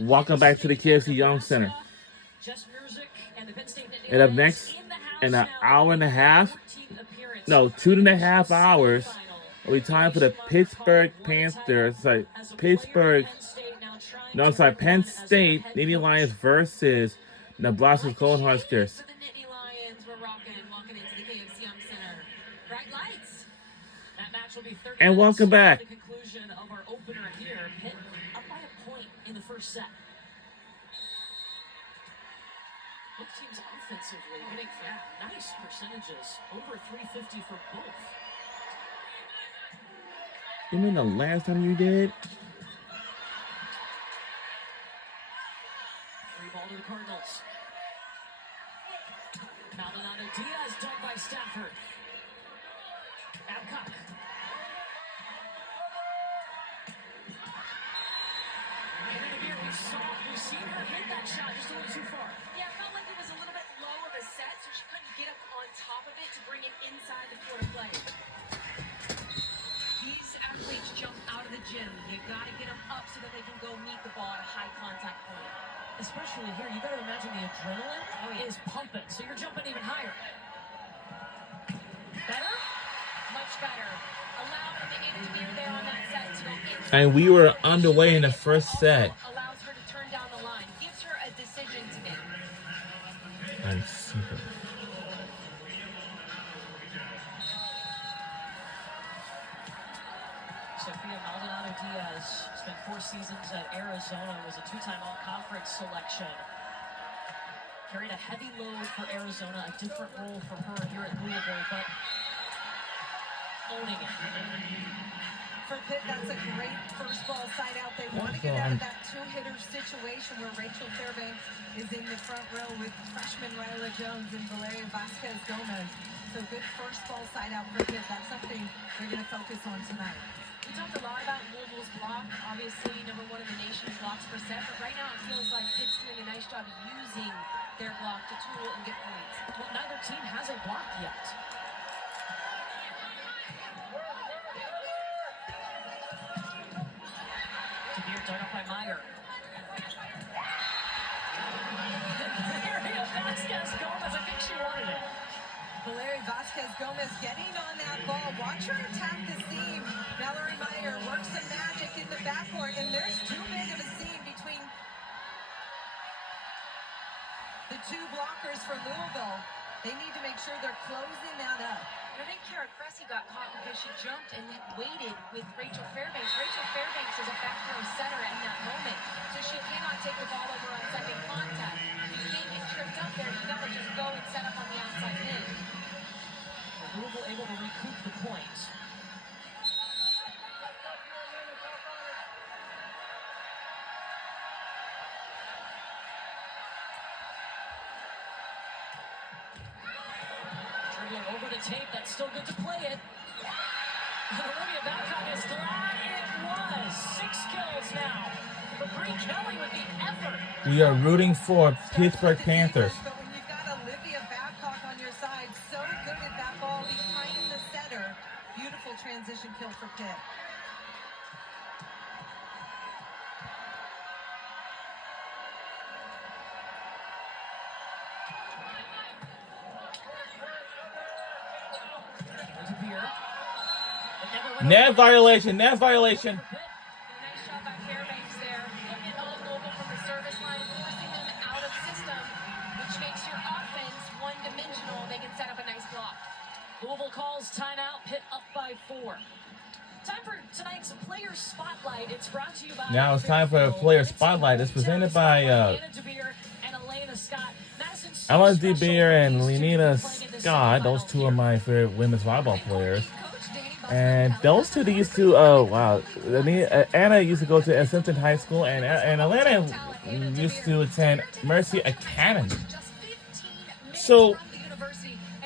Welcome back to the KFC Young Center. And up next, in an hour and a half, no, 2.5 hours, it'll be time for the Pittsburgh Panthers. Penn State Nittany Lions versus Nebraska Golden Huskers. And welcome back. Both teams offensively hitting nice percentages, over 350 for both. You mean the last time you did? Free ball to the Cardinals. Maldonado Diaz dug by Stafford. Babcock. We've seen her hit that shot just a little too far. Yeah, it felt like it was a little bit low of a set, so she couldn't get up on top of it to bring it inside the court of play. These athletes jump out of the gym. You got to get them up so that they can go meet the ball at a high contact point. Especially here, you got to imagine the adrenaline is pumping, so you're jumping even higher. Better? Much better. Allowed him to be there on that set to go inside. And we were underway in the first set. Allows her to turn down the line. Gives her a decision to make. Nice. Sophia Maldonado Diaz spent 4 seasons at Arizona, was a 2-time all-conference selection. Carried a heavy load for Arizona, a different role for her here at Louisville, but owning it. For Pitt, that's a great first ball side out. They want to get out of that two-hitter situation where Rachel Fairbanks is in the front row with freshman Ryla Jones and Valeria Vasquez Gomez. So good first ball side out for Pitt. That's something they're going to focus on tonight. We talked a lot about Louisville's block, obviously #1 in the nation blocks per set, but right now it feels like Pitt's doing a nice job using their block to tool and get points. Well, neither team has a block yet. Dug up by Meyer. Valeria Vasquez Gomez, I think she wanted it. Valeria Vasquez Gomez getting on that ball. Watch her attack the seam. Mallory Meyer works some magic in the backcourt, and there's too big of a seam between the two blockers for Louisville. They need to make sure they're closing that up. I think Kara Cressy got caught because she jumped and waited with Rachel Fairbanks. Rachel Fairbanks is a back row setter in that moment, so she cannot take the ball over on second contact. You can't get tripped up there. You got to just go and set up on the outside pin. Louisville able to recoup the points. Over the tape, that's still good to play it. Olivia Babcock is glad it was. 6 kills now for Bree Kelly with the effort. We are rooting for Pittsburgh Panthers. But when you've got Olivia Babcock on your side, so good at that ball behind the setter. Beautiful transition kill for Pitt. Net violation, net violation. Nice shot by Fairbanks there. Looking at Louisville from the service line, forcing them out of system, which makes your offense one-dimensional. They can set up a nice block. Louisville calls timeout. Pitt up by 4. Time for tonight's Player Spotlight. It's brought to you by... Now it's time for a Player Spotlight. It's presented by Anna DeBeer and Elena Scott. Ella DeBeer and Lenina Scott. Those two are my favorite women's volleyball players. And those two, they used to, Anna used to go to Ascension High School, and Atlanta used to attend Mercy Academy. So,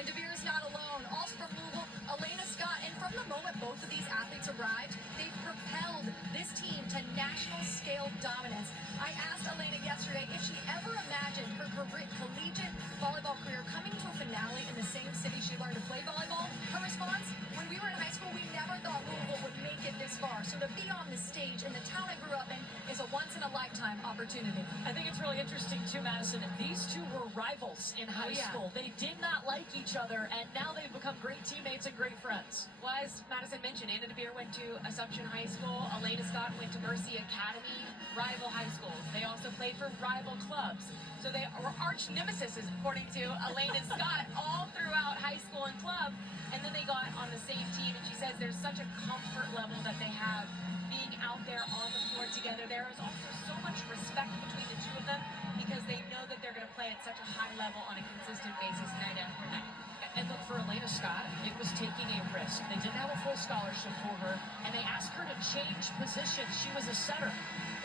And DeBeer is not alone. Also from Louisville, Elena Scott. And from the moment both of these athletes arrived, they've propelled this team to national scale dominance. I asked Elena yesterday if she ever imagined her collegiate volleyball career coming to a finale in the same city she learned to play volleyball. Her response, when we were in high school, we never thought Louisville would make it this far. So to be on the stage in the town I grew up in is a once-in-a-lifetime opportunity. I think it's really interesting too, Madison. These two were rivals in high school. They did not like each other, and now they've become great teammates and great friends. Well, as Madison mentioned, Anna DeBeer went to Assumption High School. Elena Scott went to Mercy Academy, rival high schools. They also played for rival clubs. So they were arch nemesis, according to Elena Scott, all throughout high school and club. And then they got on the same team, and she says there's such a comfort level that they have being out there on the floor together. There is also so much respect between the two of them because they know that they're going to play at such a high level on a consistent basis night after night. And look, for Elena Scott, it was taking a risk. They didn't have a full scholarship for her, and they asked her to change positions. She was a setter.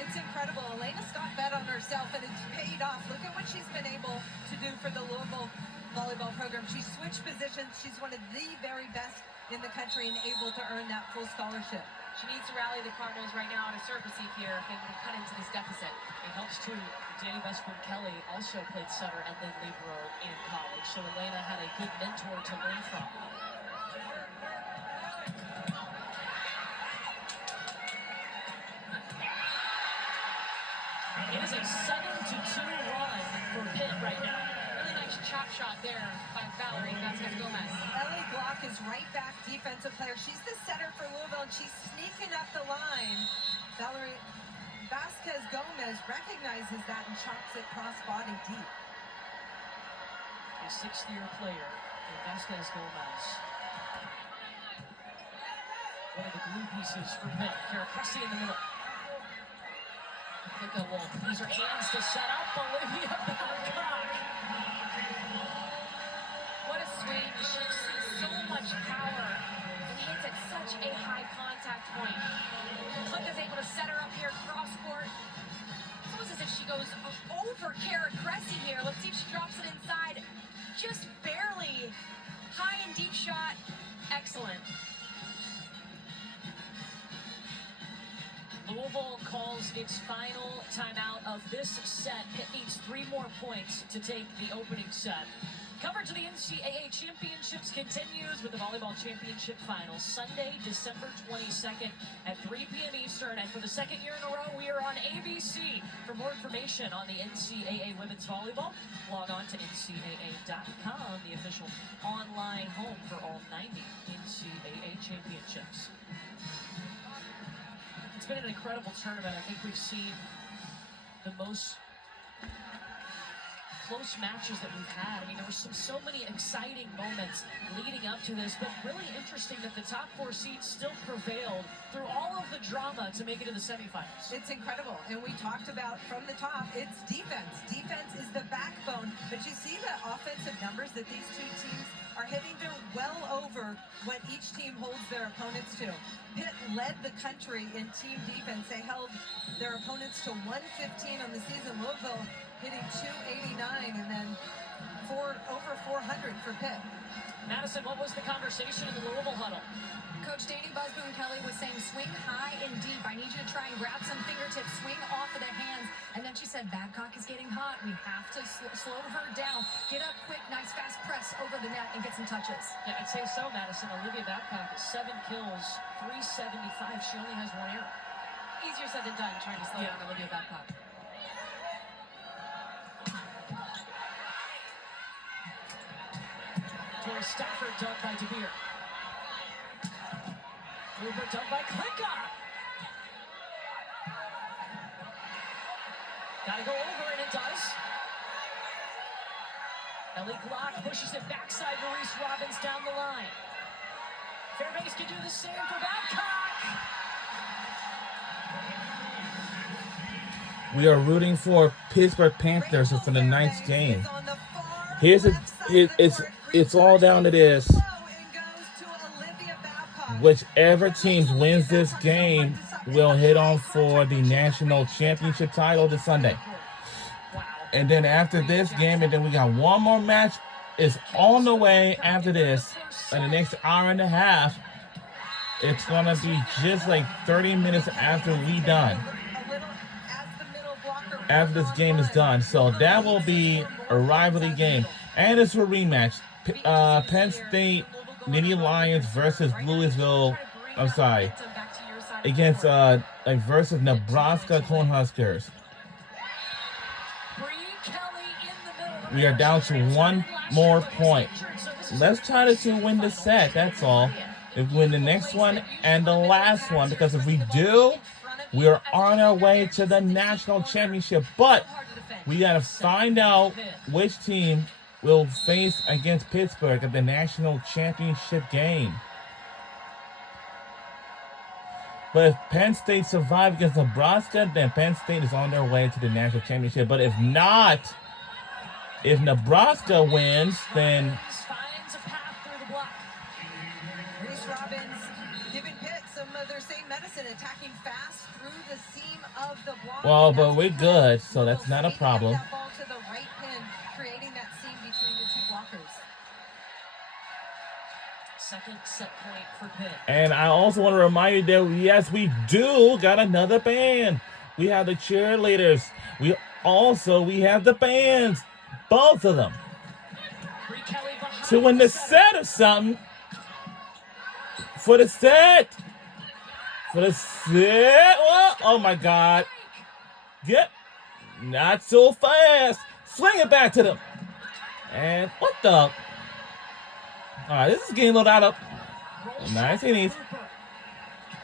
It's incredible. Elena Scott bet on herself, and it's paid off. Look at what she's been able to do for the Louisville volleyball program. She switched positions. She's one of the very best in the country and able to earn that full scholarship. She needs to rally the Cardinals right now on a surface heap here if they can cut into this deficit. It helps too. Danny Bestford Kelly also played setter and then libero in college, so Elena had a good mentor to learn from. It is a 7-2 run for Pitt right now. Really nice chop shot there by Valerie Vasquez-Gomez. Ellie Glock is right back defensive player. She's the setter for Louisville, and she's sneaking up the line. Valerie Vasquez-Gomez recognizes that and chops it cross-body deep. A sixth-year player in Vasquez-Gomez. One of the glue pieces for Pitt. Kara Cressy in the middle. Nika will use her hands to set up Olivia Babcock. What a swing. She sees so much power and hits at such a high contact point. Click is able to set her up here cross court. It's almost as if she goes over Kara Cressy here. Let's see if she drops it inside. Just barely. High and deep shot. Excellent. Louisville calls its final timeout of this set. Pitt needs 3 more points to take the opening set. Coverage of the NCAA Championships continues with the Volleyball Championship Finals Sunday, December 22nd at 3 p.m. Eastern. And for the second year in a row, we are on ABC. For more information on the NCAA Women's Volleyball, log on to ncaa.com, the official online home for all 90 NCAA championships. It's been an incredible tournament. I think we've seen the most close matches that we've had. I mean, there were so many exciting moments leading up to this, but really interesting that the top 4 seeds still prevailed through all of the drama to make it to the semifinals. It's incredible, and we talked about from the top, it's defense. Defense is the backbone, but you see the offensive numbers that these two teams are hitting. They're well over what each team holds their opponents to. Pitt led the country in team defense. They held their opponents to 115 on the season. Louisville hitting 289, and then over 400 for Pitt. Madison, what was the conversation in the Louisville huddle? Coach Danny Busboom-Kelly was saying, swing high and deep. I need you to try and grab some fingertips, swing off of the hands. And then she said, Babcock is getting hot. We have to slow her down. Get up quick, nice fast press over the net and get some touches. Yeah, I'd say so, Madison. Olivia Babcock is 7 kills, 375. She only has 1 error. Easier said than done trying to slow down Olivia Babcock. Tori Stafford dunked by DeBeer. Hoover dunked by Klinka. Gotta go over, and it does. Ellie Glock pushes it backside Maurice Robbins down the line. Fairbanks can do the same for Babcock. We are rooting for Pittsburgh Panthers for the 9th game. It's all down to this. Whichever team wins this game will hit on for the national championship title this Sunday. And then after this game, and then we got one more match. It's on the way after this. In the next hour and a half, it's going to be just like 30 minutes after we done. After this game is done. So that will be a rivalry game. And it's a rematch. Penn State Nittany Lions versus Louisville. I'm sorry. Against versus Nebraska Cornhuskers. We are down to one more point. Let's try to win the set, that's all. If we win the next one and the last one, because if we do, we are on our way to the national championship. But we got to find out which team will face against Pittsburgh at the national championship game. But if Penn State survives against Nebraska, then Penn State is on their way to the national championship. But if not, if Nebraska wins, then Reese Robbins giving Pitt some of their same medicine, attacking fast through the seam of the block. well, but we're good, so that's not a problem. That ball to the right pin, creating that seam between the two blockers. Second set point for Pitt. And I also want to remind you that, yes, we do got another band. We have the cheerleaders. We have the bands. Both of them. To win the set or something. For the set. Oh, my God. Get. Not so fast. Swing it back to them. And what the? All right, this is getting a little out of. Nice and easy.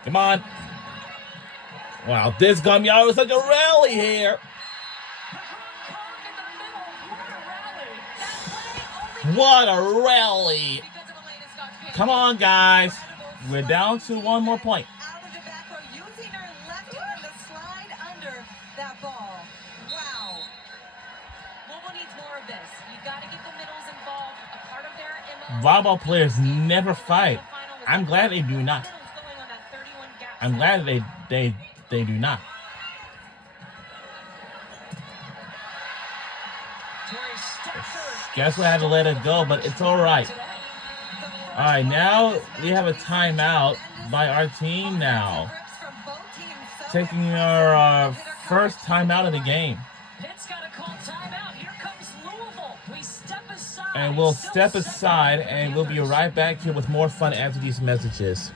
Come on. Wow, this is going to be always such a rally here. What a rally. Come on, guys. We're down to one more point. Out of the back row, using her left hand to slide under that ball. Wow. Louisville needs more of this. You've got to get the middles involved. A part of their MO. Volleyball players never fight. I'm glad they do not. I'm glad they do not. Guess we had to let it go, but it's all right. All right, now we have a timeout by our team now. Taking our first timeout of the game. And we'll step aside and we'll be right back here with more fun after these messages.